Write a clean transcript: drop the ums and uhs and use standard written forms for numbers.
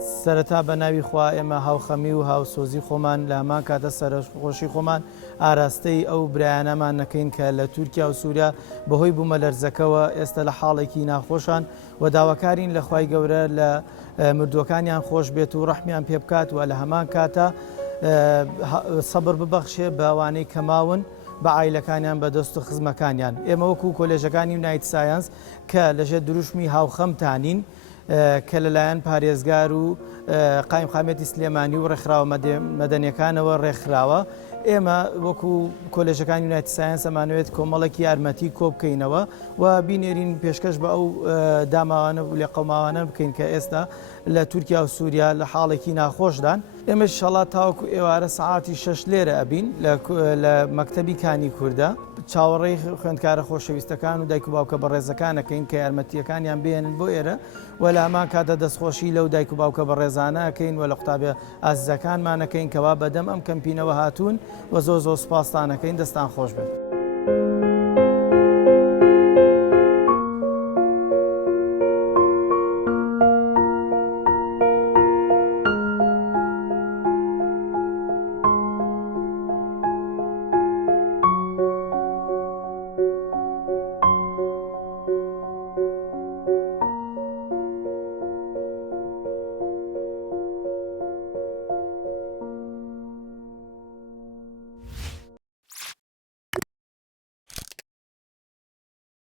سەرەتا بە ناوی خوا ئێمە هاوخەمی و هاوسۆزی خۆمان لە هەمان کاتە سەرخۆشی خۆمان ئاراستەی ئەو برایانەمان نەکەین کە لە تورکیا و سووریا بەهۆی بوومە لەرزەکەوە ئێستا لە حاڵێکی ناخۆشان و داواکارین لە خوای گەورە لە مردوەکانیان خۆش بێت و ڕەحمیان پێ بکات و لە هەمان کاتە سەبر ببەخشێ بە ئەوانەی کەماون بە عایلەکانیان بە دەست و خزمەکانیان. ئێمە وەکو کۆلێژەکانی نایت ساینس کە لەژێر دروشمی هاوخەمتانین کە لەلایەن پارێزگار و قایمقامەتی سلێمانی و ڕێکخراوە مەدەنیەکانەوە ڕێکخراوە. ئێمە وەکو کۆلێژەکانی یونایتد ساینس ئەمانوێت کۆمەڵێکی یارمەتی کۆ بکەینەوە و بینێرین پێشکەش بە ئەو داماوانە و لێ قەوماوانە بکەین کە ئێستا لە تورکیا و سووریا لە حاڵێکی ناخۆشدان. ئێمە ئینشەڵڵا تاوەکو ئێوارە سەعاتی 6 لێرە ئەبین لە مەکتەبی کانی کووردە چاوەڕێی خوێندکارە خۆشەویستەکان و دایک و باوکە بەڕێزەکانەکەین کە یارمەتیەکانیان بێنن بۆ ئێرە و لە هەمان کاتە دەستخۆشی لەو دایک و باوکە بەڕێزانەکەین و لە قوتابە ئازیزەکانمانەکەین کەوا بەدەم ئەم کەمپینەوە هاتوون و زۆر سوپاستانەکەین. دەستان خۆش بێت.